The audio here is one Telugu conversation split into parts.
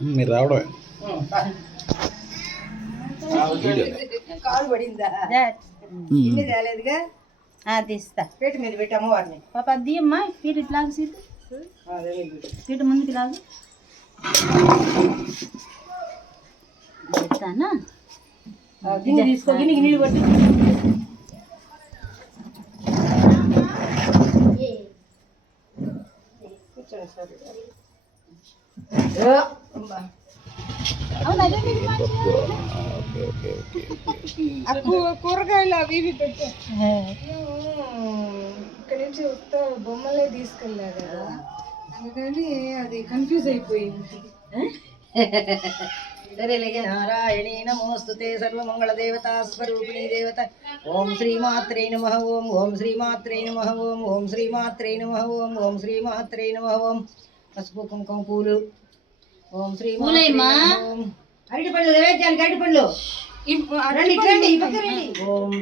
మీరు రావడమే. కాలు పడిందా? ఇల్లు తేలేదుగా? తీస్తా. పేట మీద పెట్టి అమ్మవారిని. పాప అది అమ్మా పీట ఇట్లా సీటు. అదే మీద. పెట్టు. పీట ముందుకి లాగు. పెడతానా ఆ, గిన్నె తీసుకో గిన్నెకి నీళ్ళు పట్టు. కూర్చోండి సార్. కూరగాయలు అవి ఇవి పెట్టు. ఇక్కడ నుంచి ఉత్త బొమ్మలే తీసుకెళ్ళా కదా. అందుకని అది కన్ఫ్యూజ్ అయిపోయింది. సరేలేగే నారాయణీ నమోస్తుతే సర్వమంగళ దేవతా స్వరూపిణీ దేవత. ఓం శ్రీమాత్రే నమ. ఓం ఓం శ్రీమాత్రే నమ. ఓం ఓం శ్రీమాత్రే నమ. ఓం ఓం శ్రీమాత్రే నమ. ఓం. పసుపు కుంకుమ పూలు. ఓం ఓం అరటి పండ్లు నైవేద్యానికి అరటి పండ్లు. ఓం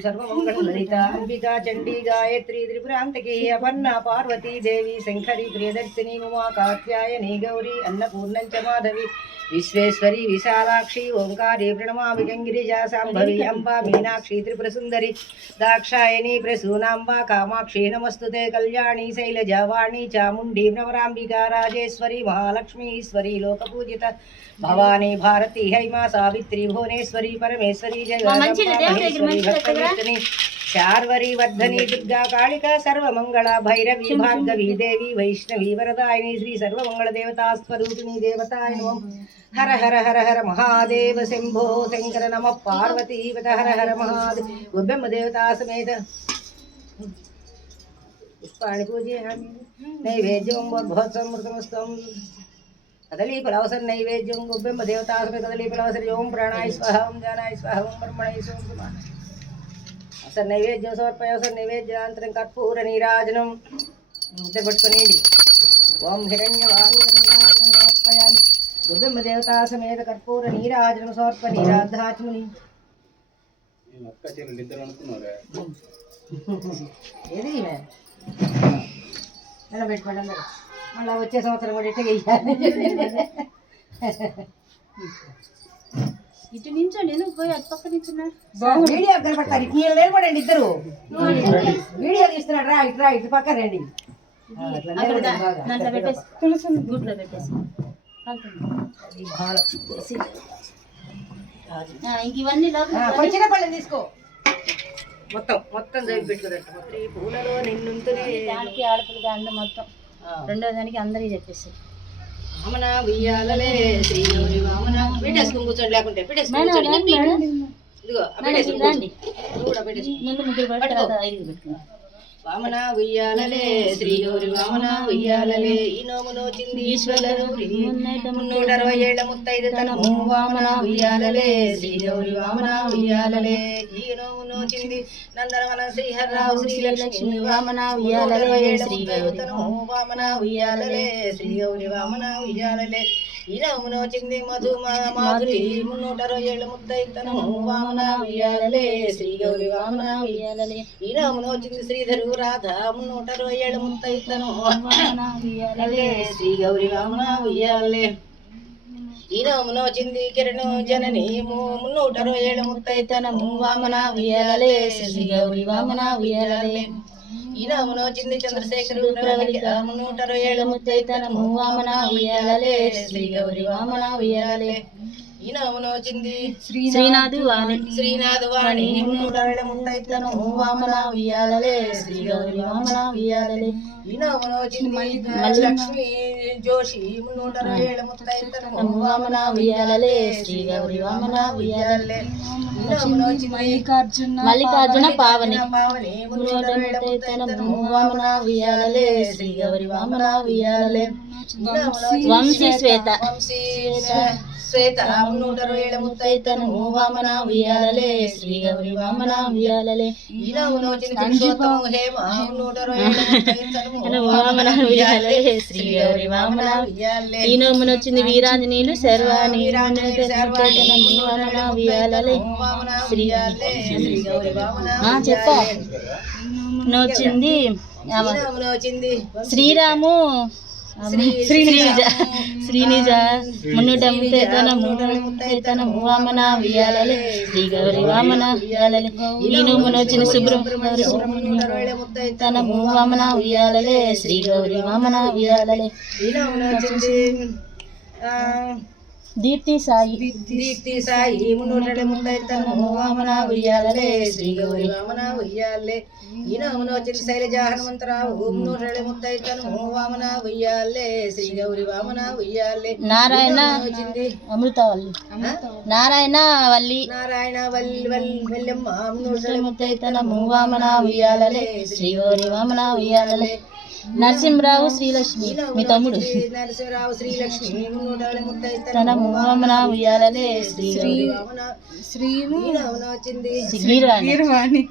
అంబికా చండీ గాయత్రి త్రిపురాంతకి అపర్ణ పార్వతీ దేవి శంకరి ప్రియదర్శిని ఉమా కాత్యాయని గౌరీ అన్నపూర్ణంచ మాధవి. विश्वेश्वरी विशालाक्षी ओंकारी प्रणमामि गंगिरिजा संभवी अम्बा मीनाक्षी त्रिपुरसुंदरी दाक्षायणी प्रसूनाम्बा कामाक्षी नमस्तु ते कल्याणी शैलजवाणी चामुण्डी नवराम्बिका राजेश्वरी महालक्ष्मीश्वरी लोकपूजित भवानी भारती हैमा सावित्री भुवनेश्वरी परमेश्वरी जय शार्वरी वर्धनी हम्म। दुर्गा कालिका सर्वमंगला भैरवी हम्म। भार्गवी देवी वैष्णवी वरदायिनी श्री सर्वमंगल देवता स्वरूपिणी देवताय नमो। हर हर हर हर महादेव शंभो शंकर नम। पार्वती हर हर महादेव। ब्रह्म देवता समेत। पुष्पाणि पूजयामि। नैवेद्यं नैवेद्यं देवता समेत। ओम प्राणाय स्वाहा ओम जानाय स्वाहा ओम ब्रह्मणाय అసలు నైవేద్యం సమర్పయ అసలు నైవేద్యాంతరం కర్పూర నీరాజనం. ఇద్దరు పట్టుకొనియండి. ఓం హిరణ్య నీరాజనం సమర్పయామి. గొబ్బెమ్మ దేవతా సమేత కర్పూర నీరాజనం సమర్ప నీరాధాత్ముని. ఏది? నిలబెట్టుకోండి అందరూ? మళ్ళీ వచ్చే సంవత్సరం కూడా వెయ్యాలి ఇటు నించోండి ఎందుకు పోయి అటు పక్క నించున్నా వీడియో కనపడతారు ఇటు నీళ్ళు నిలబడండి ఇద్దరు. వీడియో తీస్తున్నాడు రా ఇటు రా ఇటు పక్క రండి. దాంట్లో పెట్టేసి తులసి గుడ్లో పెట్టేసి. ఇవన్నీ తీసుకో. మొత్తం మొత్తం పెట్టుకోదంట ఈ పూలలో నిన్నుంతునే దానికి ఆడపిల్లగా అందం మొత్తం. రెండో దానికి అందరికీ చెప్పేసి. వామన వామన పెట్టేసుకుని కూర్చోండి లేకుంటే పెట్టేసుకుని కూర్చోండి ఇదిగో కూడా వామన ఉయ్యాలలే శ్రీ గౌరి వామన ఉయ్యాలలే. ఈ నోములో చింది ఈశ్వరులు మున్నూట అరవై ఏళ్ళ ముత్తైదు తనము వామన ఉయ్యాలలే శ్రీ గౌరి వామన ఉయ్యాలలే. ఈ నోములో చింది నందనవన శ్రీహర్రావు శ్రీలక్ష్మి వామన ఉయ్యాలలే శ్రీ గౌరి తనము వామన. ఉయ్యాలలే శ్రీ గౌరి వామన ఉయ్యాలలే. నోములో చింది మధు మాధురి మున్నూట అరవై ఏళ్ళ ముత్తైదు తనము వామన ఉయ్యాలలే. శ్రీ గౌరి వామన ఉయ్యాలలే. నోములో చింది శ్రీధరు రాధ మున్నూట అరవై ఏళ్ళ ముత్తైదు ఉయ్యాలలే. శ్రీ గౌరి వామన ఉయ్యాలే ఈనోమునో చింది కిరణు జనని మున్నూట అరవై ఏళ్ళ ముత్తైతనము వామన ఉయ్యాలలే. శ్రీ గౌరి వామన ఉయ్యాలలే. ఈనోమునో చింది చంద్రశేఖరు మున్నూట అరవై ఏళ్ళ ముత్తైతనము వామన ఉయ్యాలలే శ్రీ గౌరి వామన ఉయ్యాలే. శ్రీనాథు వాణి. శ్రీనాథ వాణి. మున్నూట అరవై ముత్తైతనము వామన ఉయ్యాలలే. శ్రీ గౌరి వామన ఉయ్యాలలే. ఈనోమునో చింది లక్ష్మీ జోషి. వామన ఉయ్యాలలే. శ్రీ గౌరి వామన ఉయ్యాలలే. ఈనోమునో చింది మల్లికార్జున మల్లికార్జున పావని. పావని. వామన ఉయ్యాలలే. శ్రీ గౌరి వామన ఉయ్యాలలే. వంశీ శ్వేత. వంశీ శ్వేత వామన ఉయ్యాలలే. శ్రీ గౌరి వామన ఉయ్యాలలే. హేమ వామన ఉయ్యాలలే. శ్రీ గౌరి వామన ఉయ్యాలే ఈ నోమున వచ్చింది వీరాంజనేయులు. వామన ఉయ్యాలలే. శ్రీ చెప్ప. చింది శ్రీరాము శ్రీనిజ శ్రీనిజ మూడల ముత్తైతన వామన ఉయ్యాలలే శ్రీ గౌరి వామన ఉయ్యాలలే ఈను మునొచ్చిన సుబ్రహ్మణ్య వామన ఉయ్యాలలే శ్రీ గౌరి వామన ఉయ్యాలలే దీప్తి సాయి దీప్తి సాయి మున్నూట ముత్తైతన వామన ఉయ్యాలలే శ్రీ గౌరి వామన ఉయ్యాలే ఈనమున వచ్చిన శైలజ హనుమంతరావు మున్నూట ముత్తైతన వామన ఉయ్యాలే శ్రీ గౌరి వామన ఉయ్యాలే నారాయణ వచ్చింది అమృతవల్లి. నారాయణ వల్లి నారాయణ వల్లి వల్లి వల్లెమ్మ మున్నూట ముత్తైతన వామన ఉయ్యాలలే శ్రీ గౌరి వామన ఉయ్యాలలే నరసింహరావు శ్రీలక్ష్మి. మీ తమ్ముడు. తన వామన ఉయ్యాలలే శ్రీ శ్రీను గీర్వాణి వాణి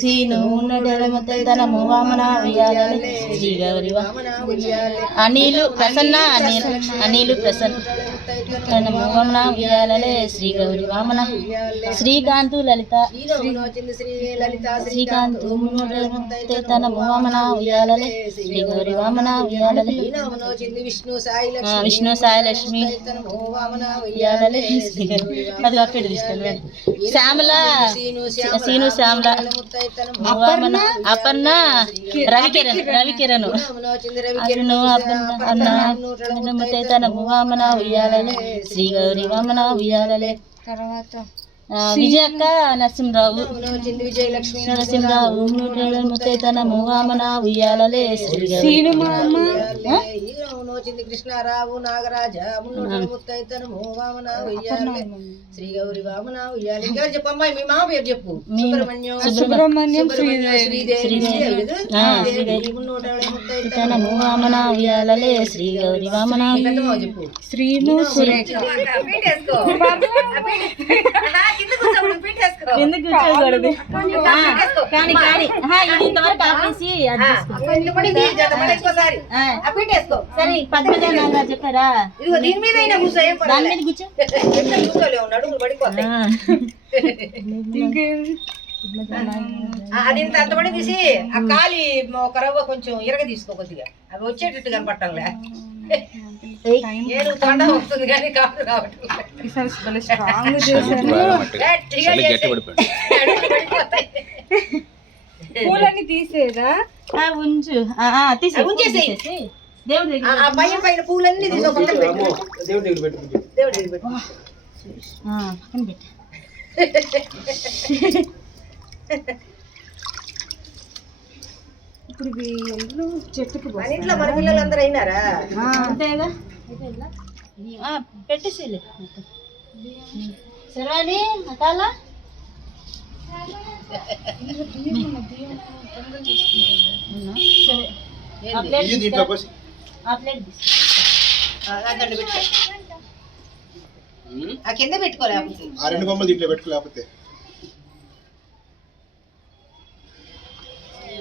సీను ఉన్నడల తన వామన ఉయ్యాలలే శ్రీ గౌరి వా- వామన ఉయ్యాలే. అనిలు ప్రసన్న అనిల్ అనిలు ప్రసన్న. తన ఉయ్యాలలే శ్రీ గౌరి వామన శ్రీకాంతు లలిత. శ్రీకాంతు తన వామన ఉయ్యాలలే శ్రీ గౌరి వామన ఉయ్యాలలే విష్ణు సాయి లక్ష్మి ఉయ్యాలలే శ్రీ అది అక్కడ తీసుకెళ్ళి శ్యామల. సీను శ్యామల. ముత్తైతనము అపర్ణ. రవికిరణ్. రవికిరణ్. రవి అరుణు అపర్ణ అన్న. ఉయ్యాలలే శ్రీ గౌరీ వామన ఉయ్యాలలే తర్వాత విజయక్క నరసింహరావు నరసింహరావు ముత్తైతన ఉయ్యాలలే వచ్చింది కృష్ణారావు నాగరాజ మున్నూట ముత్తైతనము వామన ఉయ్యాలే శ్రీ గౌరి వామన ఉయ్యాలి ఇంకా చెప్పు మీ మామ పేరు సుబ్రహ్మణ్యం సుబ్రహ్మణ్యం శ్రీదేవి ఉయ్యాలలే శ్రీ గౌరి వామన చెప్పు శ్రీను సురేఖ ఎందుకు కూర్చోకూడదు. కానీ కానీ. ఇంతవరకు ఆపేసి సరే పద్మజ చెప్పారా? దీని మీద మీద కూర్చో. అది ఇంత తీసి ఆ కాలి ఒక రవ్వ కొంచెం ఇరగ తీసుకో కొద్దిగా. అవి వచ్చేటట్టు కనపట్టంలే పూలన్నీ తీసేదా? ఆ, ఉంచు. దేవుడి పైన పైన పూలన్నీ తీసి ఒక పక్కన పెట్టు. దేవుడి దగ్గర పెట్టుకుంటే దేవుడి దగ్గర పెట్టు. ఆ, పక్కన పెట్టు. ఇప్పుడు చెట్టుకు మన ఇంట్లో మన పిల్లలందరూ అయినారా? ఆ, అంతేగా ఆ, పెట్టేసేలే సరే అటాలా సరే ఆ ప్లేట్ తీసుకురా. ఆ ప్లేట్ తీసుకురా. ఆ, ఆ దండ పెట్టు ఆ కింద పెట్టుకోలేకపోతే ఆ రెండు బొమ్మలు దీంట్లో పెట్టుకోలేకపోతే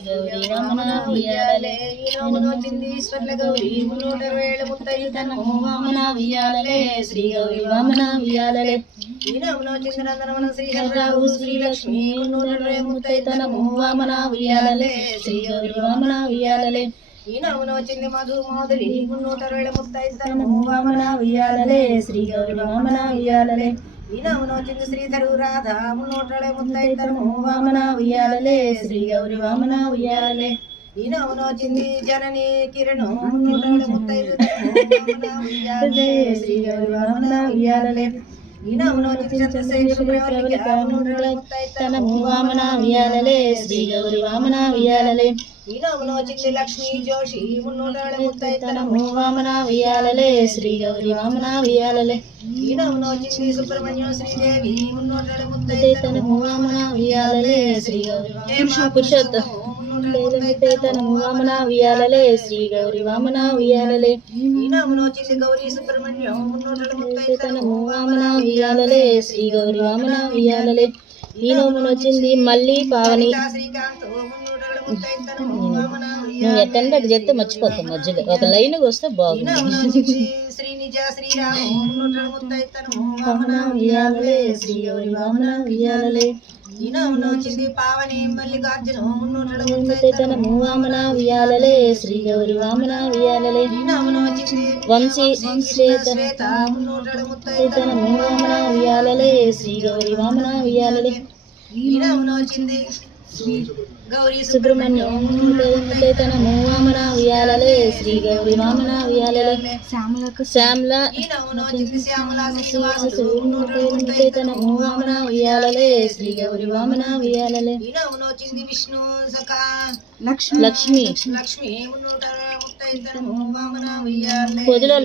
గౌరీ ఉయ్యాలలే వచ్చింది ఈశ్వర్ల గౌరీ మున్నూట ఇరవై ఏళ్ళ ముత్తైదనము వామన ఉయ్యాలలే శ్రీ గౌరీ వామన నందనవన శ్రీహరరావు శ్రీలక్ష్మి మున్నూట ఇరవై ముత్తైదనము వామన ఉయ్యాలలే శ్రీ గౌరీ వామన ఉయ్యాలలే ఈనమున వచ్చింది మధు మాధురి ముత్తైదనము వామన ఉయ్యాలలే శ్రీ గౌరీ వామన ఉయ్యాలలే ఈనమున వచ్చింది శ్రీధరు రాధ వామన ఉయ్యాలలే శ్రీ గౌరీ వామన ఉయ్యాలలే. ఈనమున వచ్చింది జనని కిరణు మున్నూట ఇరవై ముత్తైదనము ఉయ్యాలే శ్రీ గౌరీ వామన ఉయ్యాలలే. చంద్రశేఖర ప్రవళిక ఉయ్యాలలే శ్రీ గౌరీ వామన ఉయ్యాలలే. వామన శ్రీ గౌరీ వామన ఈనమున వచ్చింది సుబ్రహ్మణ్యం శ్రీదేవి వామన ఉయ్యాలలే శ్రీ గౌరీ పురుష పురుషోత్తం తనము వామన ఉయ్యాలలే శ్రీ గౌరీ వామన గౌరీ సుబ్రహ్మణ్యం వామన ఉయ్యాలలే శ్రీ గౌరీ వామన ఈ నోమును వచ్చింది మళ్ళీ పావని శ్రీకాంత్ నువ్వు ఎట్టంటే అటు చెప్తే మర్చిపోతాం మధ్యలో. ఒక లైన్ వస్తే బాగుంది. శ్రీ గౌరీ వామన వామన ఉయ్యాలలే శ్రీ గౌరి వామన వంశీ శ్రీ గౌరి సుబ్రహ్మణ్యం ముత్తైతనము వామన ఉయ్యాలలే. శ్రీ గౌరి వామన ఉయ్యాలలే. శ్యామలకు శ్యామల వామన ఉయ్యాలలే. శ్రీ గౌరి వామన ఉయ్యాలలే. ఈనమును వచ్చింది విష్ణు సఖా. లక్ష్మి. లక్ష్మి. లక్ష్మి.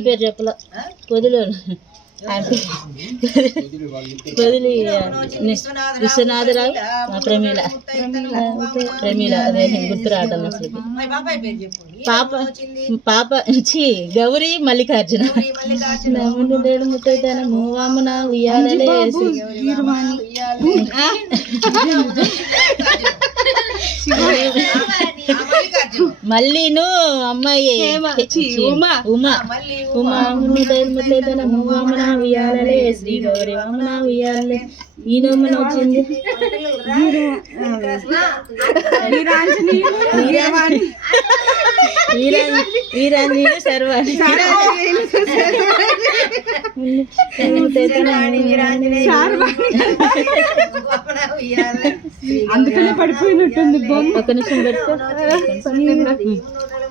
పేరు చెప్పల. పొదిలోని పొదిలి విశ్వనాథరావు ప్రమీల. ప్రమీల అదే గుర్తు రావటం అసలు. పాప పాప ఛీ గౌరీ మల్లికార్జున. ఈ మల్లికార్జున రాముడు ముత్తైతనము వామన ఉయ్యాలలే శ్రీ గీర్వాణి ఆ, మల్లికార్జున మల్లీను అమ్మాయి. ఉమా. ఉమా. ఉమా. ఉయ్యాలలే శ్రీ గౌరీ వామన ఉయ్యాలలే ఈనమ్మన వచ్చింది వీరాంజనేయులు అందుకనే పడిపోయినట్టుంది బొమ్మ. ఒక నిమిషం పెట్టుకో. మున్నూటల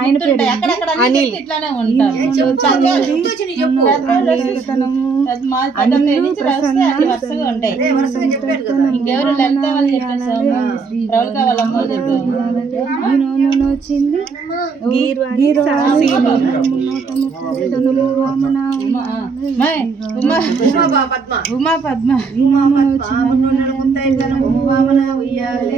ఆయన ఇంకెవరు లలిత వాళ్ళు ప్రవళిక వాళ్ళ అమ్మ ఉమా పద్మ ఉమా పద్మ ఉమా పద్మ మున్నూటల ఉయ్యాలే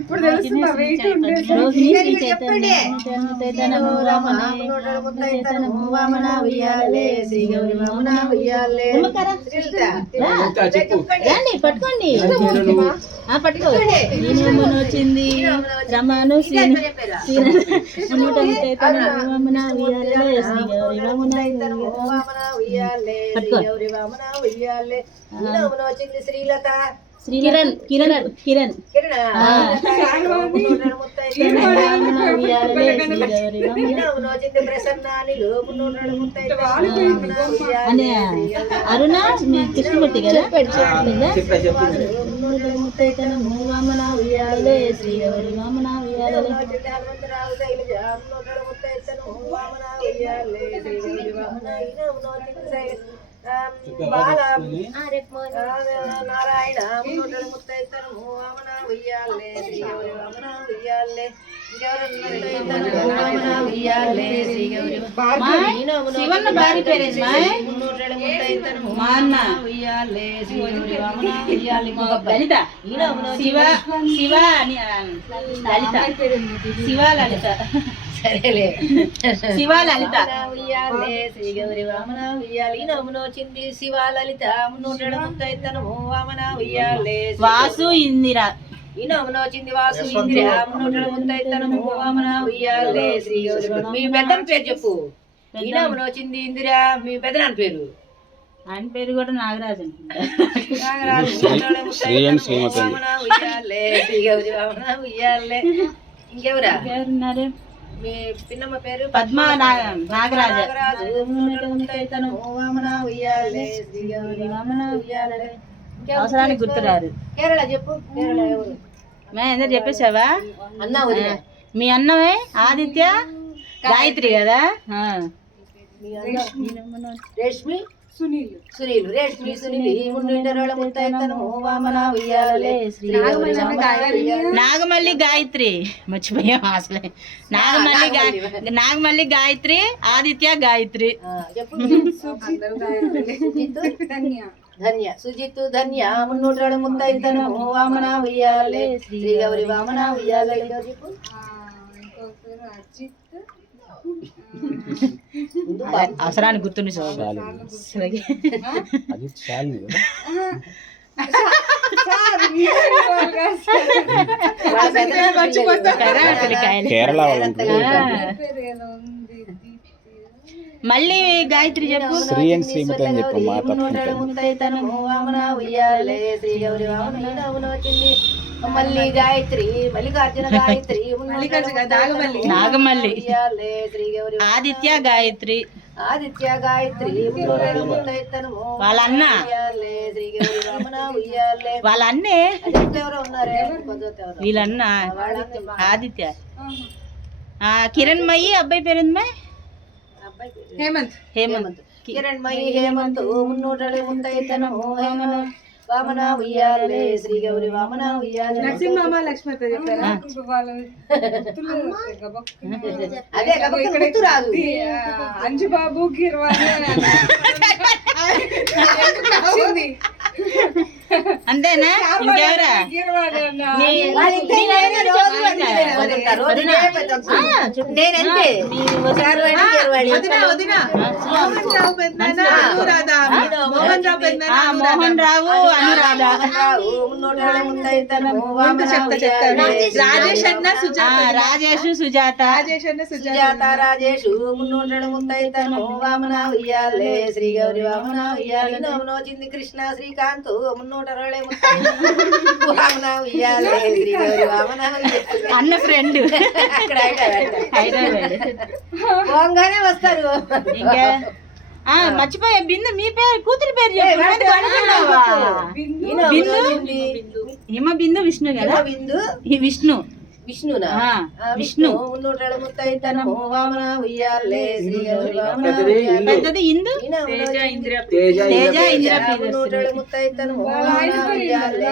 పట్టుకోండి పట్టుకోండి ఇప్పుడు తెలుస్తుంది వెయిట్ రండి పట్టుకోండి ఆ, పట్టుకో ఈనమ్మను వచ్చింది రమాను వచ్చింది శ్రీలత శ్రీ కిరణ్ కిరణ్ కిరణ్ అనే అరుణ మీ కృష్ణమూర్తి కదా వామన ఉయ్యాలే శ్రీ గౌరి వామన ఉయ్యాలే వామన ఉయ్యాలే శ్రీ గౌరీ వామన ఈనమున వచ్చింది శైలజ బాల నారాయణ మున్నూటల ముత్తైతనము వామన ఉయ్యాలే. శ్రీ గౌరీ వామన ఉయ్యాలే. శివన్న భార్య పేరేంటి మా అన్న లలిత శివ శివ లలిత. శివ లలిత. సరేలే. శివ లలిత ఉయ్యాలే శ్రీ గౌరి వామన ఉయ్యాలి ఈ నవ్వును వచ్చింది శివ లలిత మున్నూటల ముత్తైతనము వామన ఉయ్యాలే వాసు ఇందిర. ఈ నవ్వును వచ్చింది వాసు ఇందిర. మున్నూటల ముత్తైతనము వామన ఉయ్యాలే శ్రీ గౌరి. మీ పెద్దన పేరు చెప్పు. ఇందిర. మీ పెద్దనాన్న పేరు? ఆయన పేరు కూడా నాగరాజు. నాగరాజు. ఇంకెవరా? మీ పిన్నమ్మ పేరు పద్మ నాగరాజ? అవసరానికి గుర్తురారు కేరళ చెప్పు. కేరళ ఎవరు? మే చెప్పేశావా? అన్న మీ అన్నమే ఆదిత్య గాయత్రి కదా? ఆ. మీ అన్న రేష్మి. సునీల్ సునీల్ రేష్మి సునీల్ మున్నింటరోళ్ళ ముత్తైతనము వామన ఉయ్యాలలే శ్రీ గౌరి వామన ఉయ్యాలలే. నాగమల్లి గాయత్రి మర్చిపోయాం అసలే నాగమల్లి గా- నాగమల్లి గాయత్రి ఆదిత్య గాయత్రి ఆ, చెప్పు సుజిత్తు ధన్య ధన్య సుజిత్తు ధన్య మున్నూటరోళ్ళ ముత్తైతనము వామన ఉయ్యాలలే శ్రీ గౌరి వామన ఉయ్యాలలే ఇంకా అవసరానికి గుర్తుండి. కేరళ మళ్ళీ గాయత్రి చెప్పు. శ్రీ అండ్ శ్రీమతి అని చెప్పు మా తప్పకుండా ముత్తైతనము వామన ఉయ్యాలే శ్రీ గౌరి వామన నవ్వున వచ్చింది మల్లి గాయత్రి మల్లికార్జున గాయత్రి నాగమల్లి ఉయ్యాలే శ్రీ గౌరి ఆదిత్య గాయత్రి ఆదిత్య గాయత్రి మున్నూరేళ్ళ ముత్తైతనము వాళ్ళ అన్న ఉయ్యాలే శ్రీ గౌరి వామన ఉయ్యాలే వాళ్ళ అన్నే అజిత్ ఎవరో ఉన్నారే కొంచెం ఎవరో వీళ్ళన్న ఆదిత్య ఆ, కిరణ్ మయ్యి అబ్బాయి పేరుందమ్మా అబ్బాయి పేరు హేమంత్ హేమంత్ కిరణ్ మయి హేమంత్ మున్నూటలి ముత్తైతనము హేమన వామన ఉయ్యాలే శ్రీ గౌరి వామన ఉయ్యాలే గబక్ అదే గుర్తు రాదు. అంజు బాబు గిర్వాణి వచ్చింది. అంతేనా? ఇంకెవరా. నేనంతే. మోహన్ రావు అనురాధ. రాజేష్ అన్న ఆ, రాజేష్ సుజాత. సుజాత. రాజేషు. వామన ఉయ్యాలే శ్రీ గౌరి వామన ఉయ్యాలి నోచింది కృష్ణ శ్రీకాంత్. మున్నూట అన్న ఫ్రెండ్. అక్కడ హైదరాబాద్. వస్తారు. ఇంకా? ఆ మర్చిపోయా బిందు మీ పేరు కూతురు పేరు చెప్పు. బిందు. హిమ బిందు విష్ణు కదా? ఏమో బిందు. ఈ విష్ణు. విష్ణునా? విష్ణు. వామన ఉయ్యాలే. పెద్దది ఇందు. తేజ ఇందిరా వామన ఉయ్యాలే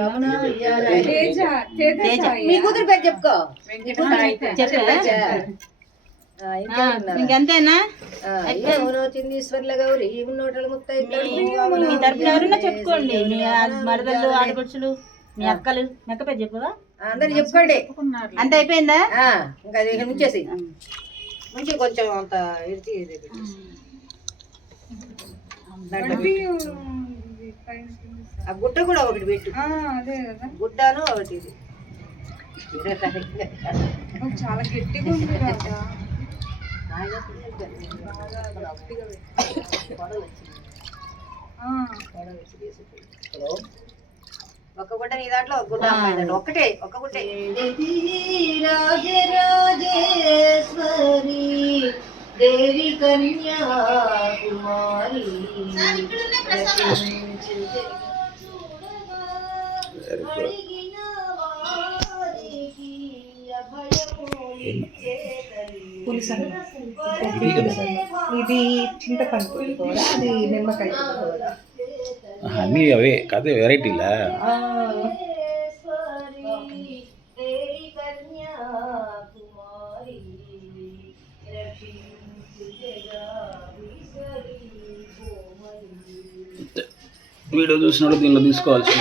వామన ఉయ్యాలే. తేజ. తేజ. మీ కూతురు పేరు చెప్పుకో. చెప్పా. ఇంకంతేనా? గౌరి మీ తరపున ఎవరన్నా చెప్పుకోండి. మీ మరదళ్ళు ఆడపడుచులు మీ అక్కలు. మీ అక్క పేరు చెప్పవా? అందరు చెప్పుకోండి. అంత అయిపోయిందా? ఇంకా ఇక్కడ ముంచేసి. ముంచి కొంచెం అంత ఇడిచి. ఆ. గుట్ట కూడా ఒకటి పెట్టు. గుడ్డాను ఒకటి ఇది. చాలా గట్టిగా ఉంది కదా ఆ, ఒక గుడ్డ నీ దాంట్లో ఒక గుడ్డ అమ్మాయి దాంట్లో. ఒక్కటే ఒక్క గుట్టే రాజరాజేశ్వరి దేవి కన్యా కుమారి ఇది చింతపండు. కూర అది నిమ్మకాయ కూర అన్నీ అవే కాదు వెరైటీలా దేవి కన్యా కుమారి రక్షించు జగాధీశ్వరి కోమలి వీడియో చూసినప్పుడు దీనిలో తీసుకోవాల్సి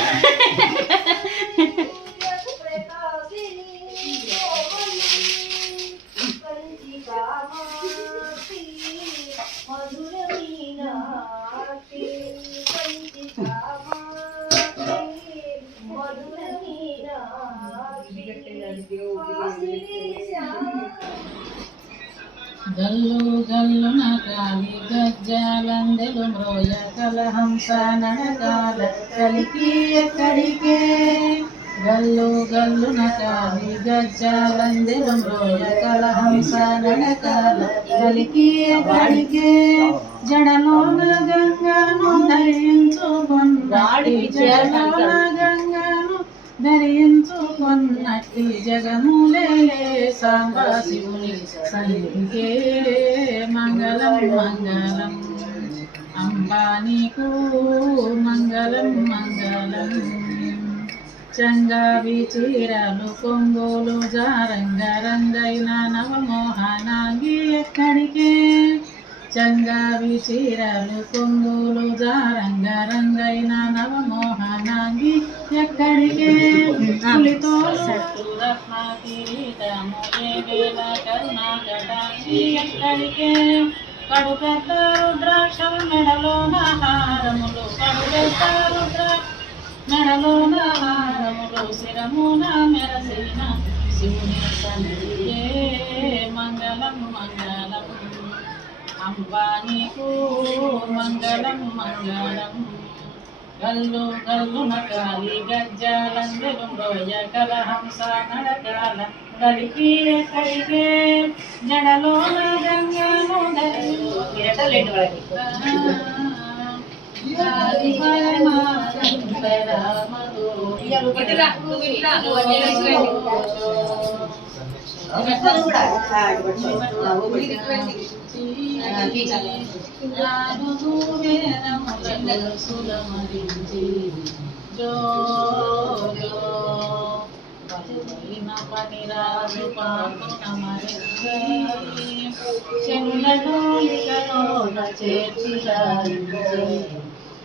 గల్లు గల్లున కాలి గజ్జాలందెలు మ్రోయ కలహంస నడకాల కలికి ఎక్కడికే గల్లు గల్లున కాలి గజ్జాలందెలు మ్రోయ కలహంస నడకాల కలికి ఎక్కడికే జడలోన గంగను ధరించుకున్నాడు జడలోన ధరించుకున్నట్టి జగములే సాంబ శివుని మంగళం మంగళం. అమ్మ అంబా నీకు మంగళం మంగళం. చంగావి చీరలు కొంగోలు జారంగ రంగైన నవమోహనాంగి ఎక్కడికే? చంగావి చీరలు కొంగులు జారంగ రంగైన నవమోహనాంగి ఎక్కడికే? పులితోలు రత్న కిరీటము వేవేల ఎక్కడికే? కడు పెద్ద రుద్రాక్షం మెడలోన హారములు కడు పెద్ద రుద్రాక్ష మెడలోన హారములు శిరమున మెరసిన శివుని సన్నిధియే మంగళం మంగళ అంబా నీకు మంగళం మంగళం. గల్లు గల్లు నకాలి గజ్జలందెలు రోయ కలహంస నడకాల కలిపి ఎక్కడికే జడలోన గంగను కిరటలేండి వాళ్ళకి ఇటురా, నువ్వు ఇటురా, నువ్వు అన్నీ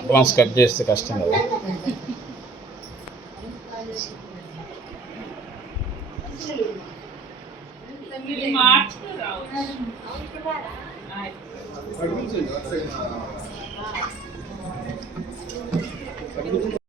అడ్వాన్స్ కట్ చేస్తే కష్టం కదా మార్చ్